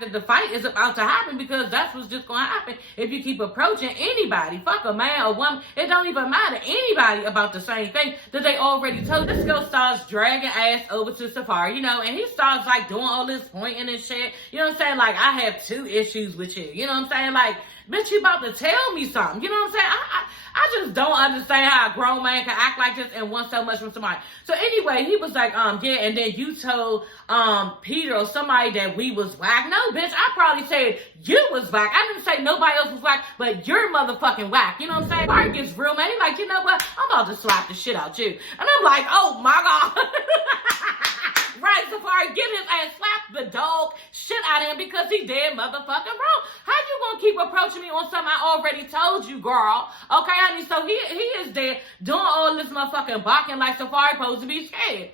that the fight is about to happen, because that's what's just going to happen if you keep approaching anybody, fuck a man or woman, it don't even matter, anybody, about the same thing that they already told. This girl starts dragging ass over to Safaree, you know, and he starts like doing all this pointing and shit, you know what I'm saying, like, I have 2 issues with you, you know what I'm saying, like, bitch, you about to tell me something, you know what I'm saying, I just don't understand how a grown man can act like this and want so much from somebody. So anyway, he was like, yeah, and then you told Peter or somebody that we was whack. No, bitch, I probably said you was whack. I didn't say nobody else was whack, but you're motherfucking whack. You know what I'm saying? Mark gets real, man. He like, you know what? I'm about to slap the shit out you. And I'm like, oh my God. Right, Safaree, get his ass, slap the dog shit out of him because he did motherfucking wrong. How you gonna keep approaching me on something I already told you, girl? Okay, honey, so he is there doing all this motherfucking barking like Safaree supposed to be scared.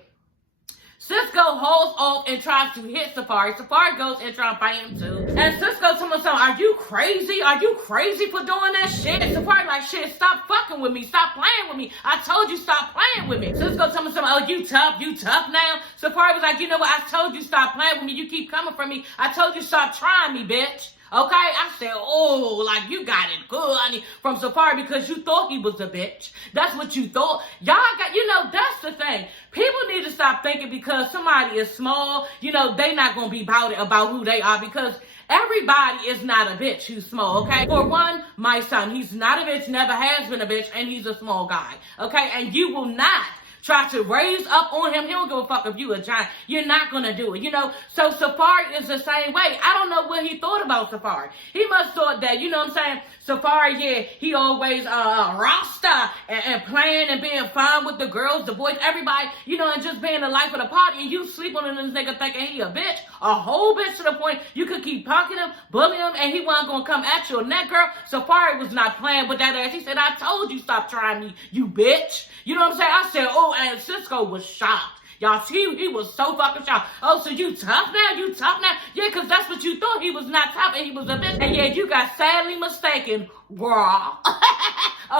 Cisco holds off and tries to hit Safaree. Safaree goes and tries to fight him too. And Cisco told me, are you crazy? Are you crazy for doing that shit? And Safaree like, shit, stop fucking with me. Stop playing with me. I told you stop playing with me. Cisco told me, oh, you tough now? Safaree was like, you know what? I told you stop playing with me. You keep coming for me. I told you stop trying me, bitch. Okay, I said, oh, like, you got it good, honey, from Safaree because you thought he was a bitch. That's what you thought. Y'all got, you know, that's the thing. People need to stop thinking because somebody is small, you know, they not going to be about it about who they are, because everybody is not a bitch who's small, okay? For one, my son, he's not a bitch, never has been a bitch, and he's a small guy, okay? And you will not try to raise up on him. He don't give a fuck if you a giant. You're not going to do it, you know? So Safaree is the same way. I don't know what he thought about Safaree. He must thought that, you know what I'm saying? Safaree, yeah, he always rasta and playing and being fun with the girls, the boys, everybody, you know, and just being the life of the party. And you sleep on this nigga thinking he a bitch, a whole bitch, to the point you could keep punking him, bullying him, and he wasn't going to come at you. And that girl, Safaree was not playing with that ass. He said, I told you stop trying me, you bitch. You know what I'm saying? I said, oh, and Cisco was shocked. Y'all, he was so fucking shocked. Oh, so you tough now? You tough now? Yeah, because that's what you thought. He was not tough and he was a bitch. And yeah, you got sadly mistaken, raw.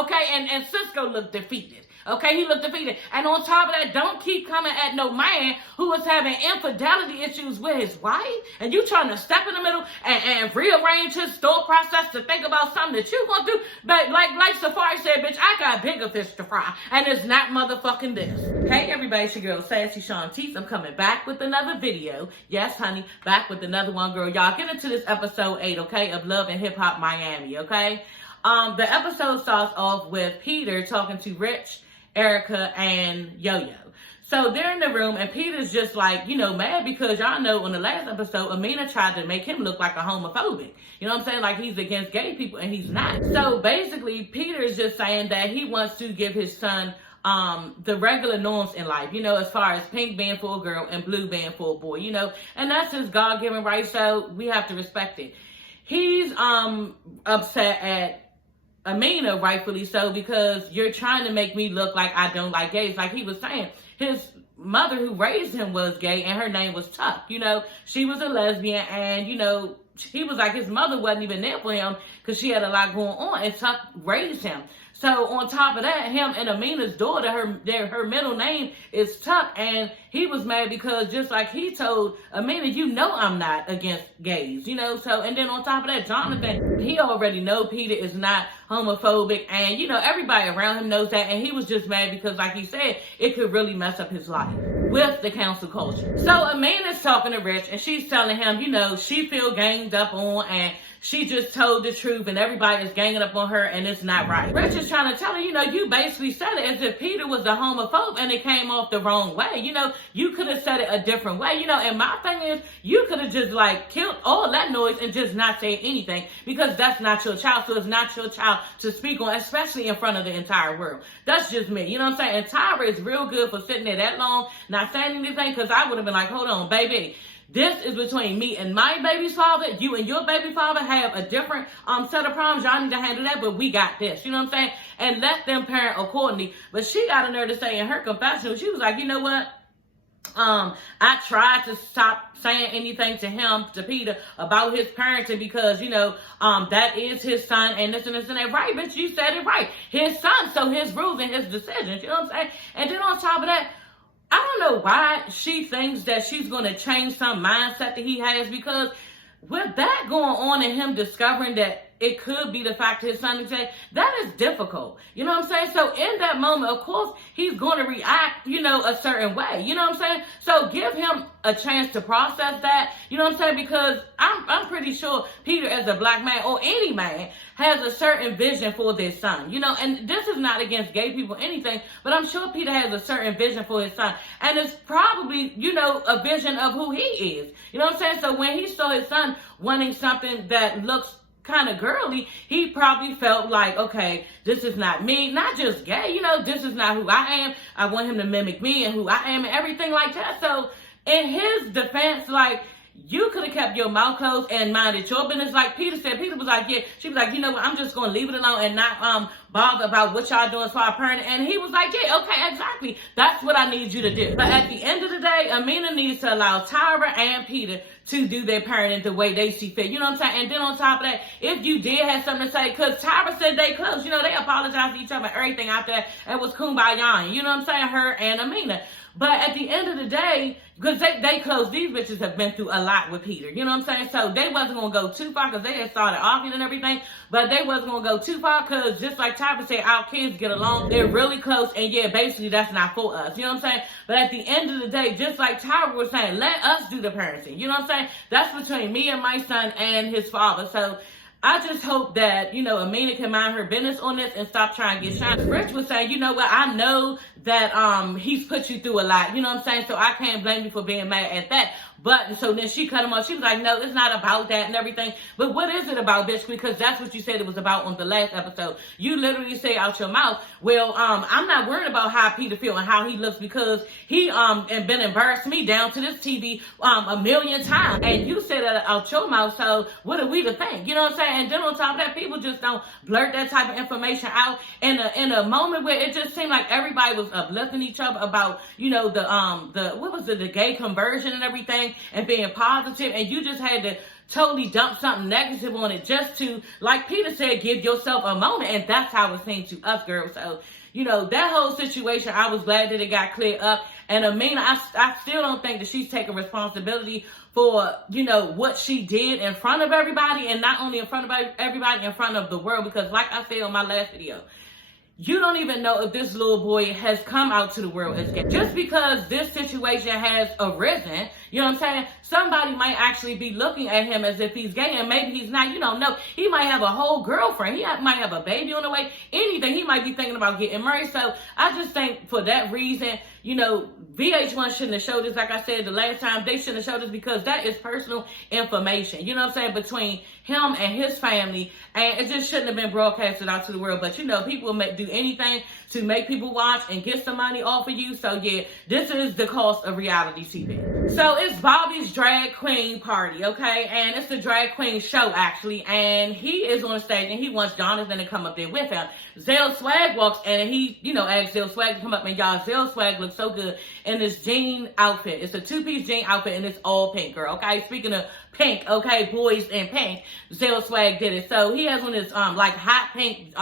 Okay, and Cisco looked defeated. Okay, he looked defeated. And on top of that, don't keep coming at no man who is having infidelity issues with his wife, and you trying to step in the middle and rearrange his thought process to think about something that you gonna do. But like Safaree said, bitch, I got bigger fish to fry, and it's not motherfucking this. Hey everybody, it's your girl Sassyshawntice. I'm coming back with another video. Yes, honey, back with another one, girl. Y'all get into this episode 8, okay, of Love and Hip Hop Miami, okay? The episode starts off with Peter talking to Rich, Erica, and Yo-Yo. So they're in the room, and Peter's just like, you know, mad because y'all know on the last episode, Amina tried to make him look like a homophobic. You know what I'm saying? Like he's against gay people, and he's not. So basically, Peter is just saying that he wants to give his son the regular norms in life, you know, as far as pink being for a girl and blue being for a boy, you know, and that's his God-given right, so we have to respect it. He's upset at Amina, rightfully so, because you're trying to make me look like I don't like gays. Like he was saying, his mother who raised him was gay and her name was Tuck. You know, she was a lesbian, and, you know, he was like, his mother wasn't even there for him because she had a lot going on, and Tuck raised him. So on top of that, him and Amina's daughter, her middle name is Tuck, and he was mad because just like he told Amina, you know I'm not against gays, you know. So, and then on top of that, Jonathan, he already know Peter is not homophobic, and you know everybody around him knows that, and he was just mad because, like he said, it could really mess up his life with the council culture. So Amina's talking to Rich, and she's telling him, you know, she feel ganged up on, and she just told the truth and everybody is ganging up on her and it's not right. Rich is trying to tell her, you know, you basically said it as if Peter was a homophobe and it came off the wrong way. You know, you could have said it a different way, you know, and my thing is, you could have just like killed all that noise and just not say anything, because that's not your child. So it's not your child to speak on, especially in front of the entire world. That's just me. You know what I'm saying? And Tyra is real good for sitting there that long, not saying anything, because I would have been like, hold on, baby. This is between me and my baby's father. You and your baby father have a different set of problems. Y'all need to handle that, but we got this. You know what I'm saying? And let them parent accordingly. But she got a nerve to say in her confessional, she was like, you know what? I tried to stop saying anything to him, to Peter, about his parenting because, you know, that is his son and this and this and that. Right, bitch, you said it right. His son, so his rules and his decisions. You know what I'm saying? And then on top of that, I don't know why she thinks that she's going to change some mindset that he has, because with that going on and him discovering that it could be the fact his son is dead, that is difficult. You know what I'm saying? So in that moment, of course, he's going to react, a certain way. You know what I'm saying? So give him a chance to process that. You know what I'm saying? Because I'm pretty sure Peter, as a black man or any man, has a certain vision for their son. And this is not against gay people or anything, but I'm sure Peter has a certain vision for his son. And it's probably, a vision of who he is. You know what I'm saying? So when he saw his son wanting something that looks kind of girly, he probably felt like, okay, this is not me, not just gay, this is not who I am. I want him to mimic me and who I am and everything like that. So in his defense, like, you could have kept your mouth closed and minded your business. Like Peter said, Peter was like, yeah, she was like, you know what, I'm just going to leave it alone and not bother about what y'all doing as far as parenting. And he was like, yeah, okay, exactly. That's what I need you to do. But at the end of the day, Amina needs to allow Tyra and Peter to do their parenting the way they see fit. You know what I'm saying? And then on top of that, if you did have something to say, because Tyra said they close, they apologized to each other, everything out there, and was kumbaya. You know what I'm saying? Her and Amina. But at the end of the day, because they close, these bitches have been through a lot with Peter. You know what I'm saying? So they wasn't going to go too far because they had started arguing and everything. But they wasn't going to go too far because just like Tyra said, our kids get along. They're really close. And yeah, basically that's not for us. You know what I'm saying? But at the end of the day, just like Tyra was saying, let us do the parenting. You know what I'm saying? That's between me and my son and his father. So I just hope that, Amina can mind her business on this and stop trying to get shiny. Rich was saying, you know what, I know that he's put you through a lot. You know what I'm saying? So I can't blame you for being mad at that. But so then she cut him off. She was like, no, it's not about that and everything. But what is it about, bitch? Because that's what you said it was about on the last episode. You literally say out your mouth, well, I'm not worried about how Peter feels and how he looks because he and been embarrassed me down to this TV a million times. And you said that out your mouth, so what are we to think? You know what I'm saying? And then on top of that, people just don't blurt that type of information out in a moment where it just seemed like everybody was uplifting each other about, the gay conversion and everything and being positive, and you just had to totally dump something negative on it just to, like Peter said, give yourself a moment. And that's how it seemed to us girls. So, that whole situation, I was glad that it got cleared up. And Amina, I still don't think that she's taking responsibility for, what she did in front of everybody, and not only in front of everybody, in front of the world. Because like I said on my last video, you don't even know if this little boy has come out to the world as gay. Just because this situation has arisen, you know what I'm saying? Somebody might actually be looking at him as if he's gay, and maybe he's not. You don't know. He might have a whole girlfriend. He might have a baby on the way. Anything. He might be thinking about getting married. So I just think for that reason, VH1 shouldn't have showed this. Like I said the last time, they shouldn't have showed this because that is personal information. You know what I'm saying? Between him and his family, and it just shouldn't have been broadcasted out to the world. But people do anything to make people watch and get some money off of you. So yeah, this is the cost of reality TV. So it's Bobby's drag queen party, okay? And it's the drag queen show actually, and he is on stage and he wants Jonathan to come up there with him. Zell Swag walks in and he, asks Zell Swag to come up, and y'all, Zell Swag looks so good in this jean outfit. It's a two-piece jean outfit and it's all pink, girl, okay? Speaking of pink, okay, boys in pink, Zell Swag did it. So he has on this hot pink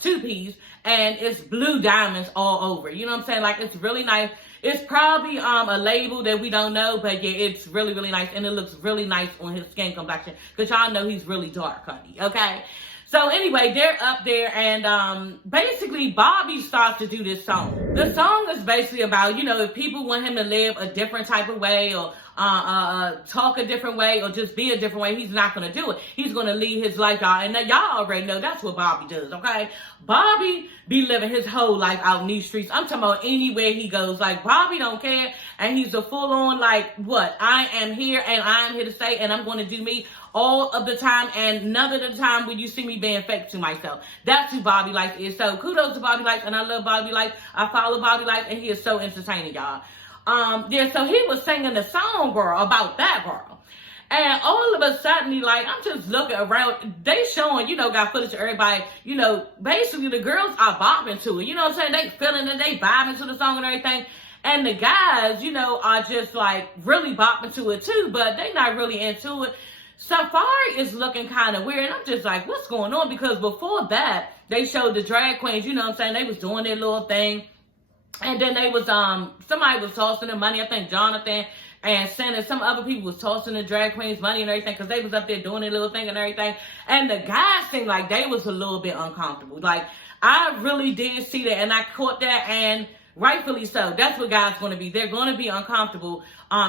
two-piece, and it's blue diamonds all over. You know what I'm saying? Like, it's really nice. It's probably a label that we don't know, but yeah, it's really, really nice, and it looks really nice on his skin complexion, because y'all know he's really dark, honey, okay? So anyway, they're up there, and basically Bobby starts to do this song. The song is basically about, if people want him to live a different type of way, or talk a different way, or just be a different way, he's not going to do it. He's going to lead his life out. And y'all already know that's what Bobby does, okay? Bobby be living his whole life out in these streets. I'm talking about anywhere he goes. Like, Bobby don't care. And he's a full-on, I am here, and I'm here to stay, and I'm going to do me all of the time, and none of the time when you see me being fake to myself. That's who Bobby Life is. So kudos to Bobby Life, and I love Bobby Life. I follow Bobby Life, and he is so entertaining, y'all. So he was singing the song, girl, about that girl. And all of a sudden, I'm just looking around. They showing, got footage of everybody, basically the girls are bopping to it. You know what I'm saying? They feeling it, they vibing to the song and everything. And the guys, are just really bopping to it too, but they not really into it. Safaree is looking kind of weird, and I'm just like, what's going on? Because before that, they showed the drag queens, you know what I'm saying? They was doing their little thing. And then they was, somebody was tossing them money, I think Jonathan, and sending some other people was tossing the drag queens money and everything because they was up there doing their little thing and everything. And the guys seemed like they was a little bit uncomfortable. Like, I really did see that, and I caught that, and rightfully so. That's what guys going to be. They're going to be uncomfortable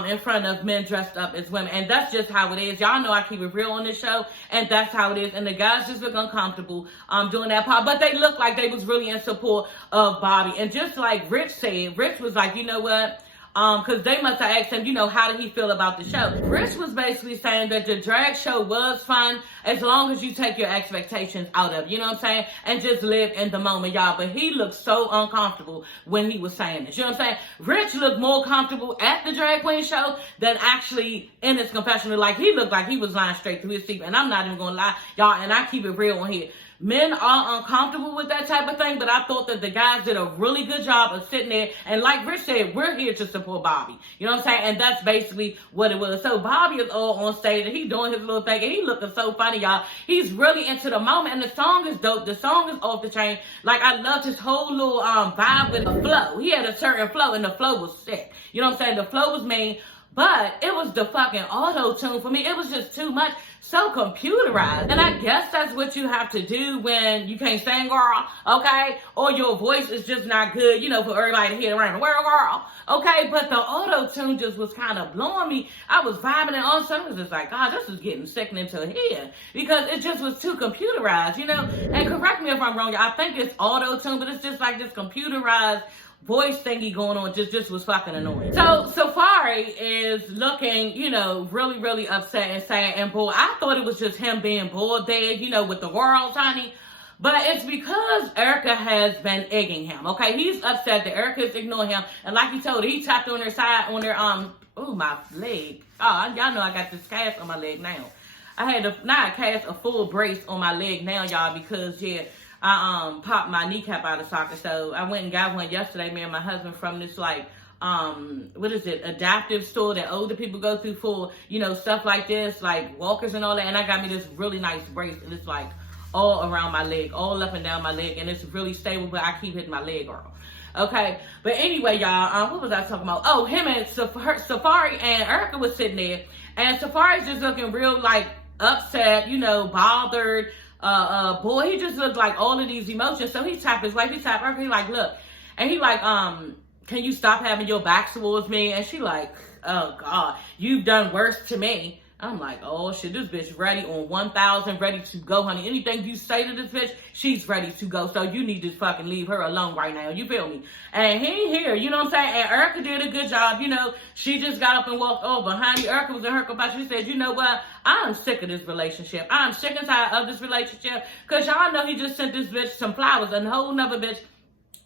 in front of men dressed up as women, and that's just how it is. Y'all know I keep it real on this show, and that's how it is. And the guys just look uncomfortable doing that part, but they look like they was really in support of Bobby. And just like Rich said, Rich was like, you know what? Because they must have asked him, you know, how did he feel about the show? Rich was basically saying that the drag show was fun as long as you take your expectations out of it, you know what I'm saying? And just live in the moment, y'all. But he looked so uncomfortable when he was saying this, you know what I'm saying? Rich looked more comfortable at the drag queen show than actually in his confessional. Like, he looked like he was lying straight through his teeth. And I'm not even going to lie, y'all, and I keep it real on here. Men are uncomfortable with that type of thing, but I thought that the guys did a really good job of sitting there. And like Rich said, we're here to support Bobby. You know what I'm saying? And that's basically what it was. So Bobby is all on stage, and he's doing his little thing, and he looking so funny, y'all. He's really into the moment, and the song is dope. The song is off the chain. Like, I loved his whole little vibe with the flow. He had a certain flow, and the flow was sick. You know what I'm saying? The flow was mean. But it was the fucking auto-tune for me. It was just too much, so computerized. And I guess that's what you have to do when you can't sing, girl, okay? Or your voice is just not good, you know, for everybody to hear around the world, girl, okay? But the auto-tune just was kind of blowing me. I was vibing, and all of a sudden it was just like, God, this is getting sickening to hear. Because it just was too computerized, you know? And correct me if I'm wrong, I think it's auto-tune, but it's just like this computerized voice thingy going on just was fucking annoying. So Safaree is looking, you know, really, really upset and sad and bored. I thought it was just him being bored there, you know, with the world, honey. But it's because Erica has been egging him, okay? He's upset that Erica is ignoring him. And like he told her, he tapped on her side, on her, oh, my leg. Oh, y'all know I got this cast on my leg now. I had a full brace on my leg now, y'all, because, yeah, I popped my kneecap out of socket. So I went and got one yesterday, me and my husband, from this like what is it, adaptive store that older people go through for, you know, stuff like this, like walkers and all that. And I got me this really nice brace, and it's like all around my leg, all up and down my leg, and it's really stable, but I keep hitting my leg, girl. Okay, but anyway, y'all, what was I talking about? Oh, him and Safaree and Erica was sitting there, and Safaree's just looking real like upset, you know, bothered. Boy, he just looked like all of these emotions. So he tapped his wife, he tapped her, he like, look, and he like, can you stop having your back towards me? And she like, oh God, you've done worse to me. I'm like, oh shit, this bitch ready on 1,000, ready to go, honey. Anything you say to this bitch, she's ready to go. So you need to fucking leave her alone right now. You feel me? And he ain't here, you know what I'm saying? And Erica did a good job, you know. She just got up and walked over. Honey, Erica was in her compassion. She said, you know what? I'm sick of this relationship. I'm sick and tired of this relationship. Because y'all know he just sent this bitch some flowers, and a whole nother bitch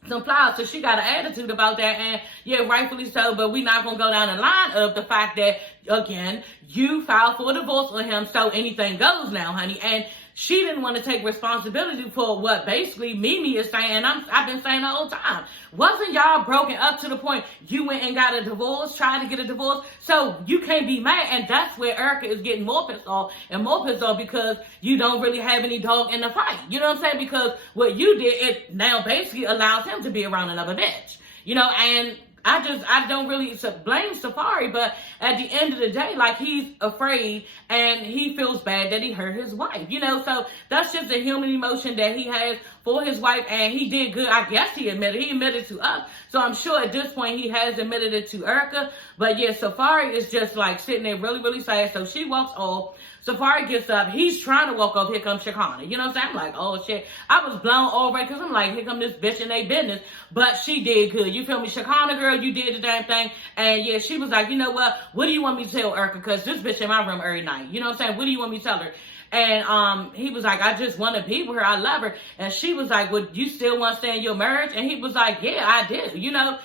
some flowers. So she got an attitude about that, and yeah, rightfully so. But we're not gonna go down the line of the fact that, again, you filed for a divorce on him, so anything goes now, honey. And she didn't want to take responsibility for what basically Mimi is saying, and I've been saying the whole time. Wasn't y'all broken up to the point you went and got a divorce, tried to get a divorce? So you can't be mad, and that's where Erica is getting more pissed off and more pissed off, because you don't really have any dog in the fight. You know what I'm saying? Because what you did, it now basically allows him to be around another bitch. You know, and I don't really blame Safaree, but at the end of the day, like, he's afraid and he feels bad that he hurt his wife, you know. So that's just a human emotion that he has for his wife, and he did good. I guess he admitted to us. So I'm sure at this point he has admitted it to Erica. But yeah, Safaree is just like sitting there really, really sad. So she walks off. Safaree gets up. He's trying to walk off. Here comes Shakana. You know what I'm saying? I'm like, oh shit. I was blown already, because I'm like, here come this bitch in their business. But she did good. You feel me? Shakana, girl, you did the damn thing. And yeah, she was like, you know what? What do you want me to tell Erica? Because this bitch in my room every night. You know what I'm saying? What do you want me to tell her? And he was like, I just want to be with her. I love her. And she was like, would you still want to stay in your marriage? And he was like, yeah, I do. You know?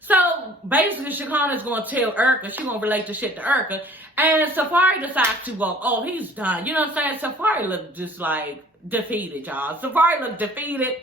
So basically, Shakana is going to tell Erica. She's going to relate the shit to Erica. And Safaree decides to walk. Oh, he's done. You know what I'm saying? Safaree looked just like defeated, y'all. Safaree looked defeated.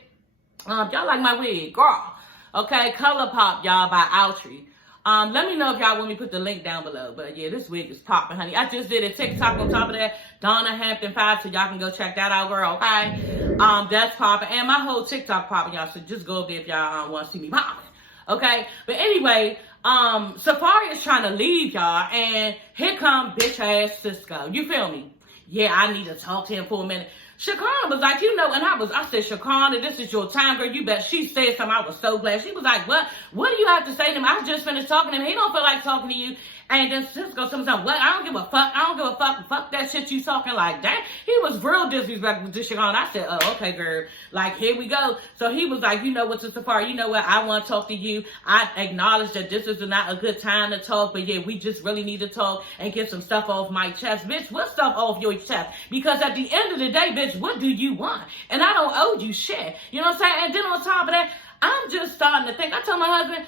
Y'all like my wig, girl. Okay, Color Pop, y'all, by Outree. Let me know if y'all want me to put the link down below. But yeah, this wig is popping, honey. I just did a TikTok on top of that. Donna Hampton 5, so y'all can go check that out, girl, okay? That's popping. And my whole TikTok popping, y'all. So just go over there if y'all want to see me popping. Okay? But anyway, Safaree is trying to leave y'all, and here come bitch ass Cisco. You feel me? Yeah, I need to talk to him for a minute. Shaquana was like, and I said, Shaquana, this is your time, girl. You bet. She said something. I was so glad. She was like, what do you have to say to him? I just finished talking to him. He don't feel like talking to you. And then Cisco something, what? I don't give a fuck. I don't give a fuck. Fuck that shit you talking like that. He was real disrespectful to Shaquana. I said, oh, okay, girl. Like, here we go. So he was like, you know what, to Safaree, you know what? I want to talk to you. I acknowledge that this is not a good time to talk, but yeah, we just really need to talk and get some stuff off my chest. Bitch, what stuff off your chest? Because at the end of the day, bitch, what do you want? And I don't owe you shit. You know what I'm saying? And then on top of that, I'm just starting to think, I told my husband,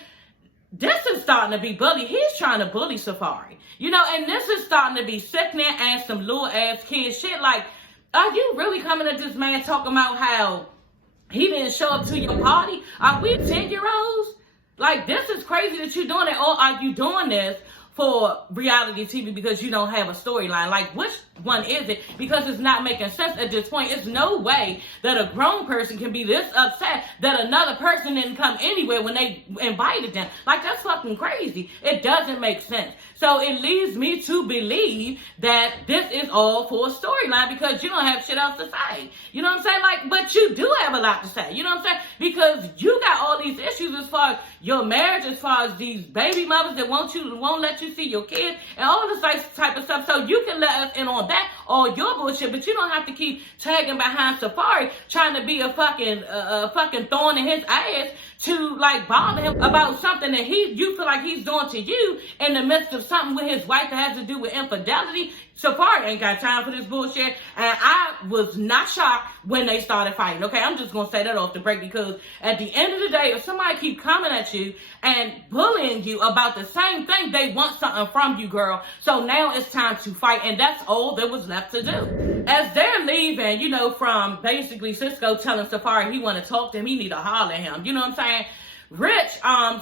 this is starting to be bully. He's trying to bully Safaree. And this is starting to be sickening and some little ass kid shit. Like, are you really coming at this man talking about how he didn't show up to your party? Are we 10-year-olds? Like, this is crazy that you're doing it. Or are you doing this for reality TV because you don't have a storyline? Like, which one is it? Because it's not making sense at this point. It's no way that a grown person can be this upset that another person didn't come anywhere when they invited them. Like, that's fucking crazy. It doesn't make sense. So it leads me to believe that this is all for a storyline because you don't have shit else to say. You know what I'm saying? Like, but you do have a lot to say. You know what I'm saying? Because you got all these issues as far as your marriage, as far as these baby mothers that won't let you see your kids and all this type of stuff. So you can let us in on that, all your bullshit, but you don't have to keep tagging behind Safaree trying to be a fucking thorn in his ass to like bother him about something that you feel like he's doing to you in the midst of something with his wife that has to do with infidelity. Safaree ain't got time for this bullshit, and I was not shocked when they started fighting. Okay, I'm just gonna say that off the break because at the end of the day, if somebody keep coming at you and bullying you about the same thing, they want something from you, girl. So now it's time to fight, and that's all there was left to do. As they're leaving, from basically Cisco telling Safaree he want to talk to him, he need to holler at him. You know what I'm saying? Rich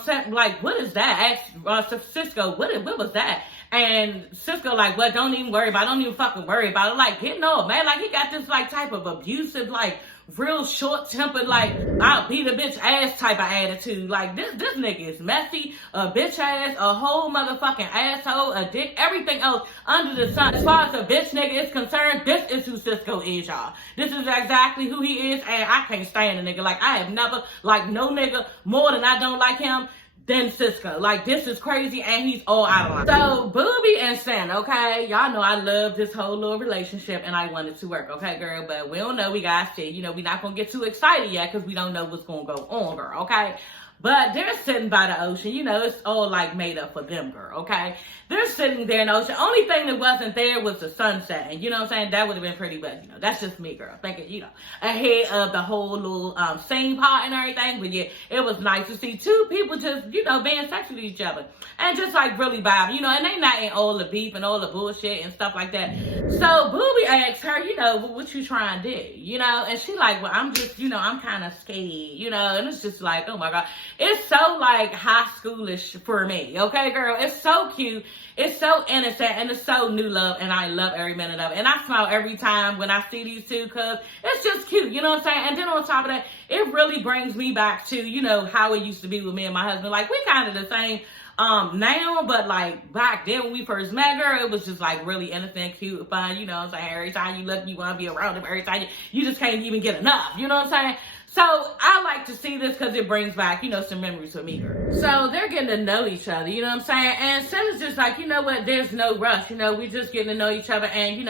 said, like, what is that? Asked Cisco, what was that? And Cisco like, well, don't even worry about it. Don't even fucking worry about it. Like, getting off, man. Like, he got this, like, type of abusive, like, real short-tempered, like, I'll beat a bitch ass type of attitude. Like, this nigga is messy, a bitch ass, a whole motherfucking asshole, a dick, everything else under the sun. As far as a bitch nigga is concerned, this is who Cisco is, y'all. This is exactly who he is, and I can't stand a nigga. Like, I have never liked no nigga more than I don't like him than Cisco. Like, this is crazy, and he's all out of line. So, Booby and Sen, okay? Y'all know I love this whole little relationship, and I want it to work, okay, girl? But we don't know. We got shit. We're not going to get too excited yet, because we don't know what's going to go on, girl, okay? But they're sitting by the ocean. It's all, like, made up for them, girl, okay? They're sitting there in the ocean. Only thing that wasn't there was the sunset. And you know what I'm saying? That would have been pretty, but, that's just me, girl. Thinking, ahead of the whole little scene part and everything. But, yeah, it was nice to see two people just, being sexual with each other. And just, like, really vibing, and they not in all the beef and all the bullshit and stuff like that. So, Booby asked her, what you trying to do, And she like, well, I'm just, I'm kind of scared, And it's just like, oh, my God. It's so, like, high schoolish for me, okay, girl? It's so cute. It's so innocent, and it's so new love, and I love every minute of it. And I smile every time when I see these two, because it's just cute, you know what I'm saying? And then on top of that, it really brings me back to, how it used to be with me and my husband. Like, we kind of the same now, but, like, back then when we first met, girl, it was just, like, really innocent, cute, fun, you know what I'm saying? Every time you look, you want to be around him. Every time you just can't even get enough, you know what I'm saying? So I like to see this because it brings back, some memories for me, girl. So they're getting to know each other, you know what I'm saying? And Sen is just like, you know what, there's no rush, we just getting to know each other. And,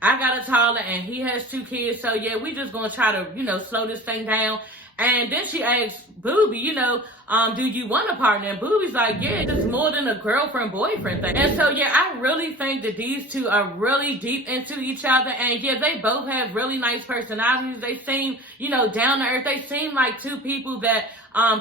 I got a toddler and he has 2 kids. So yeah, we just going to try to, slow this thing down. And then she asks Booby, do you want a partner? And Booby's like, yeah, it's more than a girlfriend-boyfriend thing. And so, yeah, I really think that these two are really deep into each other. And, yeah, they both have really nice personalities. They seem, down to earth. They seem like two people that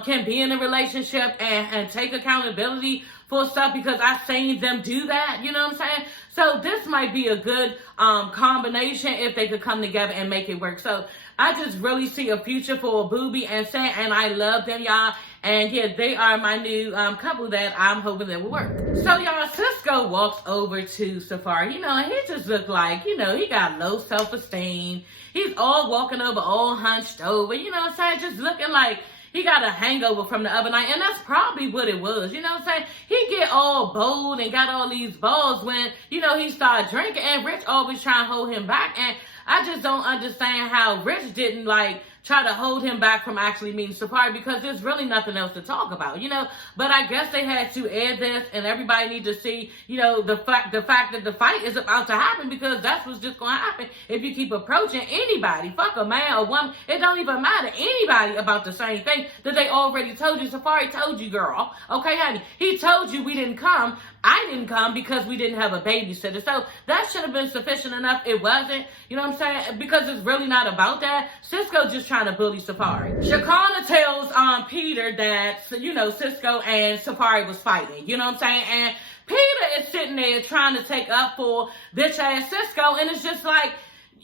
can be in a relationship and take accountability for stuff, because I've seen them do that, you know what I'm saying? So this might be a good combination if they could come together and make it work. So I just really see a future for Booby and Sen, and I love them, y'all. And yeah, they are my new couple that I'm hoping that will work. So y'all, Cisco walks over to Safaree, and he just looked like, he got low self-esteem. He's all walking over, all hunched over, you know what I'm saying? Just looking like he got a hangover from the other night, and that's probably what it was. You know what I'm saying? He get all bold and got all these balls when, you know, he started drinking, and Rich always trying to hold him back, and I just don't understand how Rich didn't, like, try to hold him back from actually meeting Safaree, because there's really nothing else to talk about, you know. But I guess they had to air this, and everybody need to see, you know, the fact that the fight is about to happen, because that's what's just going to happen if you keep approaching anybody, fuck a man or woman, it don't even matter, anybody, about the same thing that they already told you. Safaree told you, girl, okay, honey, he told you we didn't come. I didn't come because we didn't have a babysitter. So that should have been sufficient enough. It wasn't. You know what I'm saying? Because it's really not about that. Cisco just trying to bully Safaree. Shakana tells Peter that, you know, Cisco and Safaree was fighting. You know what I'm saying? And Peter is sitting there trying to take up for bitch ass Cisco. And it's just like,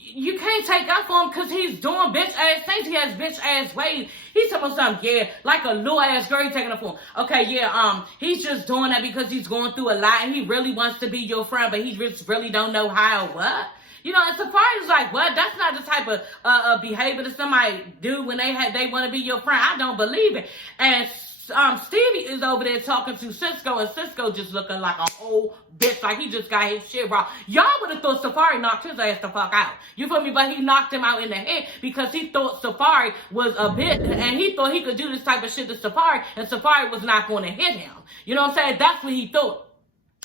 you can't take up for him because he's doing bitch ass things. He has bitch ass ways. He's talking about something, yeah, like a little ass girl, he taking up for him. Okay, yeah, he's just doing that because he's going through a lot and he really wants to be your friend, but he just really don't know how or what. You know, and Safaree's like, what? That's not the type of behavior that somebody do when they want to be your friend. I don't believe it. And Stevie is over there talking to Cisco, and Cisco just looking like a whole bitch, like he just got his shit wrong. Y'all would have thought Safaree knocked his ass the fuck out. You feel me? But he knocked him out in the head because he thought Safaree was a bitch, and he thought he could do this type of shit to Safaree, and Safaree was not going to hit him. You know what I'm saying? That's what he thought.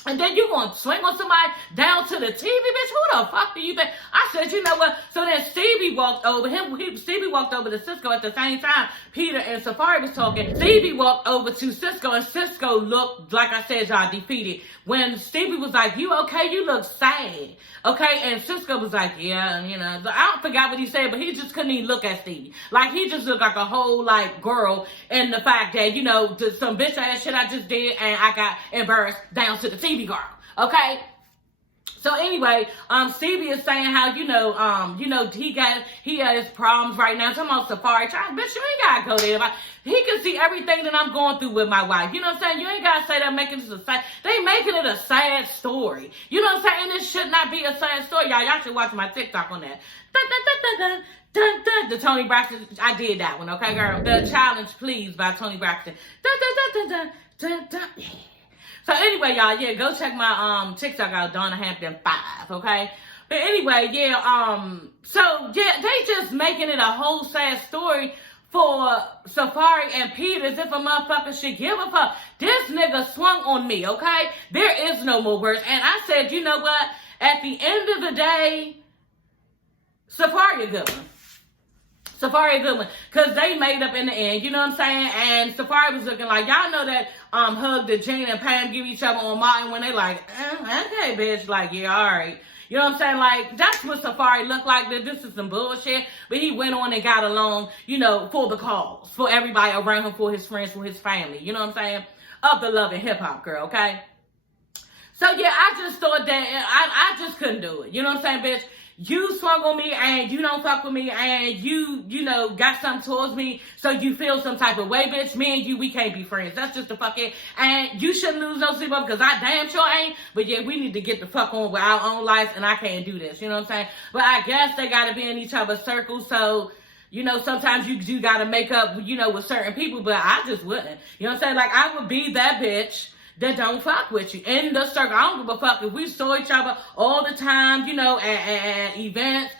And then you gonna swing on somebody down to the TV, bitch? Who the fuck do you think? I said, you know what? So then Stevie walked over Stevie walked over to Cisco at the same time Peter and Safaree was talking. Stevie walked over to Cisco, and Cisco looked, like I said, y'all, defeated. When Stevie was like, you okay? You look sad. Okay? And Cisco was like, yeah, you know. I don't forget what he said, but he just couldn't even look at Stevie. Like, he just looked like a whole, like, girl in the fact that, you know, some bitch ass shit I just did, and I got embarrassed down to the TV girl. Okay? So anyway, Stevie is saying how, you know, he has problems right now. Talking about Safaree. Bitch, you ain't gotta go there. He can see everything that I'm going through with my wife. You know what I'm saying? You ain't gotta say that making this a sad. They making it a sad story. You know what I'm saying? This should not be a sad story, y'all. Y'all should watch my TikTok on that. The Toni Braxton. I did that one, okay, girl? The Challenge Please by Toni Braxton. So anyway, y'all, yeah, go check my TikTok out, Donna Hampton 5, okay? But anyway, yeah, so yeah, they just making it a whole sad story for Safaree and Peter as if a motherfucker should give a fuck. This nigga swung on me, okay? There is no more words. And I said, you know what? At the end of the day, Safaree a good one. Safaree a good one. Because they made up in the end, you know what I'm saying? And Safaree was looking like, y'all know that hug that Gina and Pam give each other on Martin when they like, okay, bitch, like, yeah, all right. You know what I'm saying? Like, that's what Safaree looked like. That this is some bullshit. But he went on and got along, you know, for the cause. For everybody around him, for his friends, for his family. You know what I'm saying? Of the love and hip-hop, girl, okay? So, yeah, I just thought that I just couldn't do it. You know what I'm saying, bitch? You swung on me and you don't fuck with me and you know, got something towards me so you feel some type of way, bitch. Me and you, we can't be friends. That's just the fuck it. And you shouldn't lose no sleep over because I damn sure ain't. But yeah, we need to get the fuck on with our own lives and I can't do this. You know what I'm saying? But I guess they gotta be in each other's circles, so you know, sometimes you gotta make up, you know, with certain people, but I just wouldn't. You know what I'm saying? Like, I would be that bitch that don't fuck with you in the circle. I don't give a fuck if we saw each other all the time, you know, at events,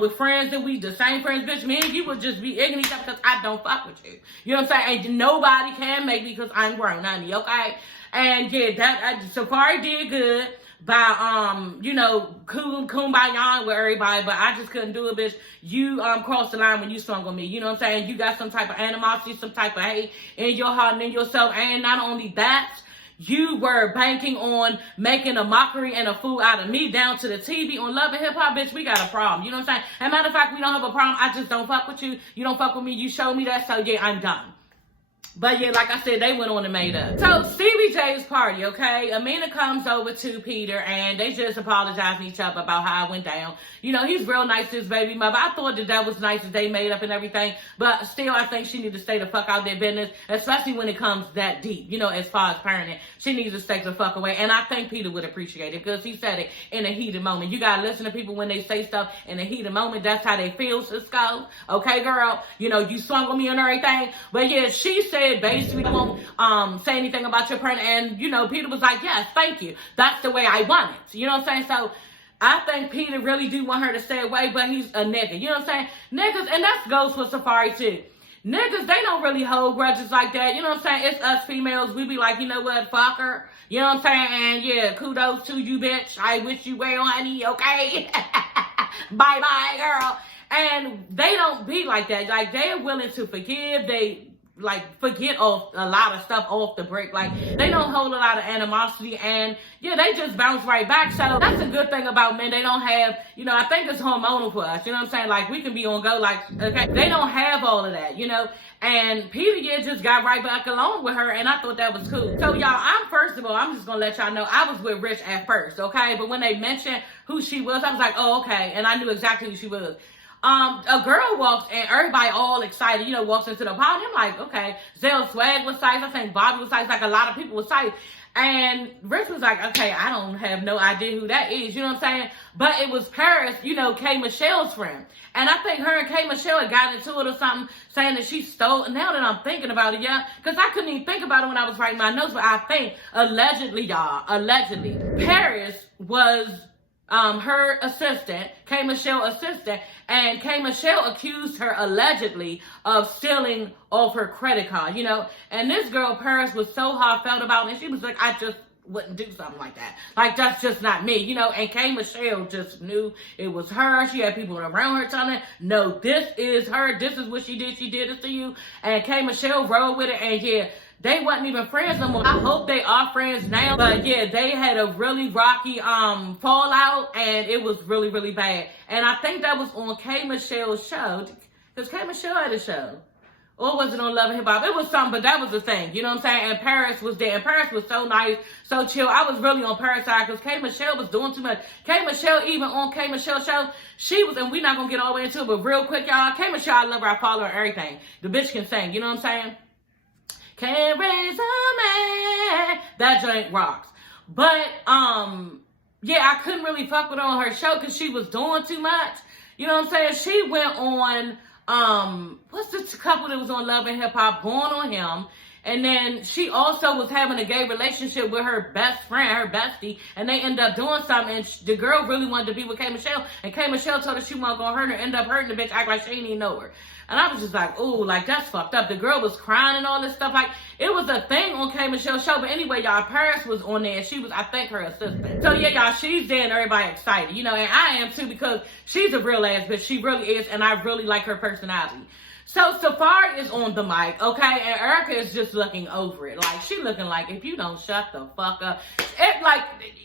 with friends that we the same friends, bitch. Me and you would just be ignorant each other because I don't fuck with you. You know what I'm saying? And nobody can make me because I'm grown, honey, okay? And yeah, Safaree did good by you know, kumbaya with everybody, but I just couldn't do it, bitch. You crossed the line when you swung on me. You know what I'm saying? You got some type of animosity, some type of hate in your heart and in yourself, and not only that, you were banking on making a mockery and a fool out of me down to the TV on Love and Hip Hop, bitch. We got a problem. You know what I'm saying? As a matter of fact, we don't have a problem. I just don't fuck with you. You don't fuck with me. You showed me that. So, yeah, I'm done. But yeah, like I said, they went on and made up. So Stevie J's party, okay? Amina comes over to Peter and they just apologize to each other about how it went down. You know, he's real nice to his baby mother. I thought that was nice that they made up and everything. But still, I think she needs to stay the fuck out of their business, especially when it comes that deep, you know, as far as parenting. She needs to stay the fuck away. And I think Peter would appreciate it because he said it in a heated moment. You gotta listen to people when they say stuff in a heated moment. That's how they feel, Cisco. Okay, girl? You know, you swung on me and everything. But yeah, she said basically I won't say anything about your parent, and you know, Peter was like, yes, thank you, that's the way I want it, you know what I'm saying? So I think Peter really do want her to stay away, but he's a nigga, you know what I'm saying? Niggas, and that goes for Safaree too. Niggas, they don't really hold grudges like that, you know what I'm saying? It's us females, we be like, you know what, fuck her, you know what I'm saying? And yeah, kudos to you, bitch, I wish you well, honey, okay? Bye bye, girl. And they don't be like that. Like, they're willing to forgive, they like forget off a lot of stuff off the break. Like, they don't hold a lot of animosity, and yeah, they just bounce right back. So that's a good thing about men. They don't have, you know, I think it's hormonal for us, you know what I'm saying? Like, we can be on go, like, okay, they don't have all of that, you know. And Peter, yeah, just got right back along with her, and I thought that was cool. So y'all, first of all, I'm just gonna let y'all know, I was with Rich at first, okay? But when they mentioned who she was, I was like, oh, okay, and I knew exactly who she was. A girl walks and everybody all excited, you know, walks into the party. I'm like, okay, Zell Swag was tight. I think Bobby was tight. Like, a lot of people was tight. And Rich was like, okay, I don't have no idea who that is. You know what I'm saying? But it was Paris, you know, K. Michelle's friend. And I think her and K. Michelle had gotten into it or something, saying that she stole. Now that I'm thinking about it, yeah, because I couldn't even think about it when I was writing my notes. But I think, allegedly, y'all, Paris was her assistant, K. Michelle assistant, and K. Michelle accused her allegedly of stealing off her credit card, you know, and this girl, Paris, was so heartfelt about it, and she was like, I just wouldn't do something like that. Like, that's just not me, you know, and K. Michelle just knew it was her. She had people around her telling her, no, this is her, this is what she did this to you, and K. Michelle rolled with it, and yeah, they wasn't even friends no more. I hope they are friends now. But yeah, they had a really rocky fallout, and it was really, really bad. And I think that was on K. Michelle's show. Because K. Michelle had a show. Or was it on Love and Hip Hop? It was something, but that was the thing. You know what I'm saying? And Paris was there. And Paris was so nice, so chill. I was really on Paris' side because K. Michelle was doing too much. K. Michelle, even on K. Michelle's show, she was, and we're not going to get all the way into it, but real quick, y'all, K. Michelle, I love her. I follow her, everything. The bitch can sing. You know what I'm saying? Can't raise a man. That joint rocks. But, yeah, I couldn't really fuck with her on her show because she was doing too much. You know what I'm saying? She went on, what's this couple that was on Love and Hip Hop, Born on Him. And then she also was having a gay relationship with her best friend, her bestie, and they ended up doing something, and the girl really wanted to be with K. Michelle, and K. Michelle told her she wasn't gonna hurt her, end up hurting the bitch, act like she didn't even know her. And I was just like, ooh, like, that's fucked up. The girl was crying and all this stuff. Like, it was a thing on K. Michelle's show. But anyway, y'all, Paris was on there. She was, I think, her assistant. So, yeah, y'all, she's there and everybody excited. You know, and I am, too, because she's a real ass bitch. She really is, and I really like her personality. So, Safaree is on the mic, okay? And Erica is just looking over it. Like, she looking like, if you don't shut the fuck up. It, like,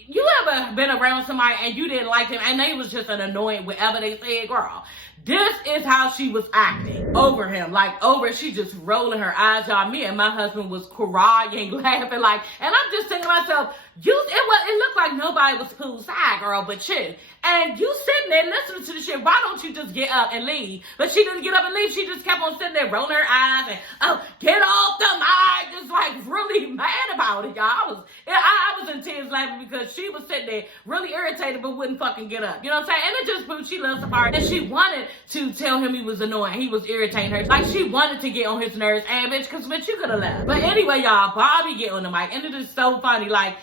you ever been around somebody and you didn't like them and they was just an annoying whatever they said, girl? This is how she was acting over him. Like, over, she just rolling her eyes, y'all. Me and my husband was crying, laughing, like, and I'm just thinking to myself, it looked like nobody was poolside, girl, but you. And you sitting there listening to the shit. Why don't you just get up and leave? But she didn't get up and leave. She just kept on sitting there rolling her eyes and, oh, get off the mic. Just like really mad about it, y'all. I was in tears laughing because she was sitting there really irritated but wouldn't fucking get up. You know what I'm saying? And it just proved she loves Safaree. And she wanted to tell him he was annoying. He was irritating her. Like, she wanted to get on his nerves. And bitch, because bitch, you could have left. But anyway, y'all, Bobby get on the mic. And it is so funny. Like,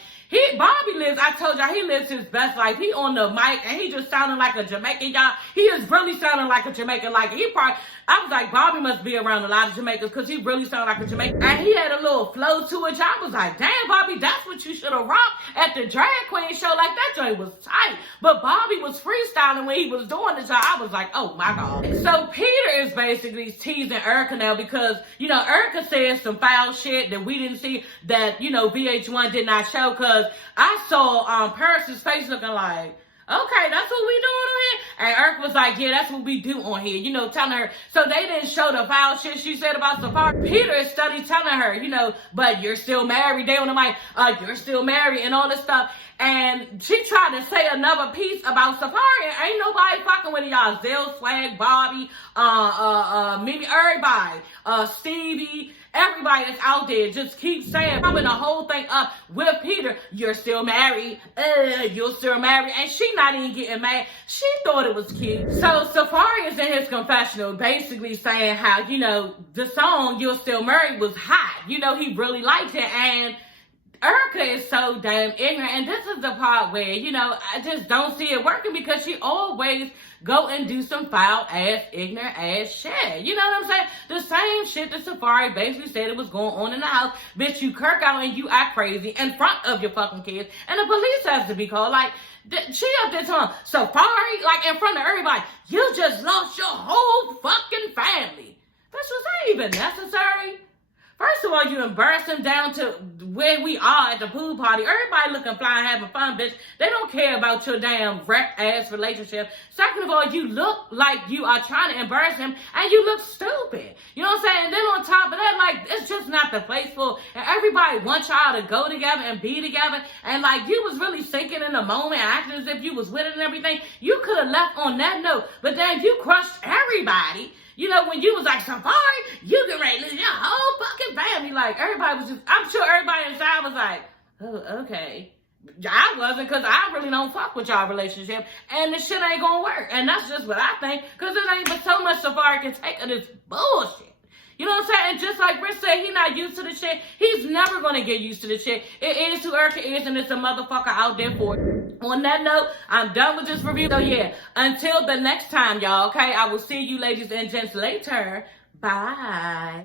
Bobby lives, I told y'all, he lives his best life. He on the mic, and he just sounding like a Jamaican, y'all. He is really sounding like a Jamaican. Like, I was like, Bobby must be around a lot of Jamaicans, because he really sounded like a Jamaican. And he had a little flow to it. I was like, damn, Bobby, that's what you should have rocked at the drag queen show. Like, that joint was tight. But Bobby was freestyling when he was doing this, y'all. I was like, oh, my God. So Peter is basically teasing Erica now because, you know, Erica said some foul shit that we didn't see, that, you know, VH1 did not show, because I saw Paris's face looking like, okay, that's what we doing on here? And Eric was like, yeah, that's what we do on here, you know, telling her. So they didn't show the foul shit she said about Safaree. Peter is study telling her, you know, but you're still married. They on the mic, you're still married and all this stuff. And she tried to say another piece about Safaree, and ain't nobody fucking with y'all. Zell, Swag, Bobby, Mimi, everybody, Stevie, everybody that's out there just keep saying, pumping the whole thing up with Peter. You're still married. You're still married. And she not even getting mad. She thought it was cute. So Safaree is in his confessional basically saying how, you know, the song You're Still Married was hot. You know, he really liked it. And Erica is so damn ignorant, and this is the part where, you know, I just don't see it working because she always go and do some foul-ass, ignorant-ass shit. You know what I'm saying? The same shit that Safaree basically said it was going on in the house. Bitch, you kirk out and you act crazy in front of your fucking kids, and the police has to be called. Like, she up there telling Safaree, like, in front of everybody, you just lost your whole fucking family. Bitch, was that even necessary? First of all, you embarrass him down to where we are at the pool party. Everybody looking fly and having fun, bitch. They don't care about your damn wrecked-ass relationship. Second of all, you look like you are trying to embarrass him, and you look stupid. You know what I'm saying? And then on top of that, like, it's just not the place for, and everybody wants y'all to go together and be together, and, like, you was really sinking in the moment, acting as if you was with it and everything. You could have left on that note, but then you crushed everybody. You know, when you was like, Safaree, you get ready to lose your whole fucking family. Like, everybody was just, I'm sure everybody inside was like, oh, okay. I wasn't, because I really don't fuck with y'all relationship, and this shit ain't gonna work. And that's just what I think, because there ain't but so much Safaree can take of this bullshit. You know what I'm saying? And just like Rich said, he not used to the shit. He's never going to get used to the shit. It is who Erica is, and it's a motherfucker out there for it. On that note, I'm done with this review. So yeah, until the next time, y'all, okay? I will see you ladies and gents later. Bye.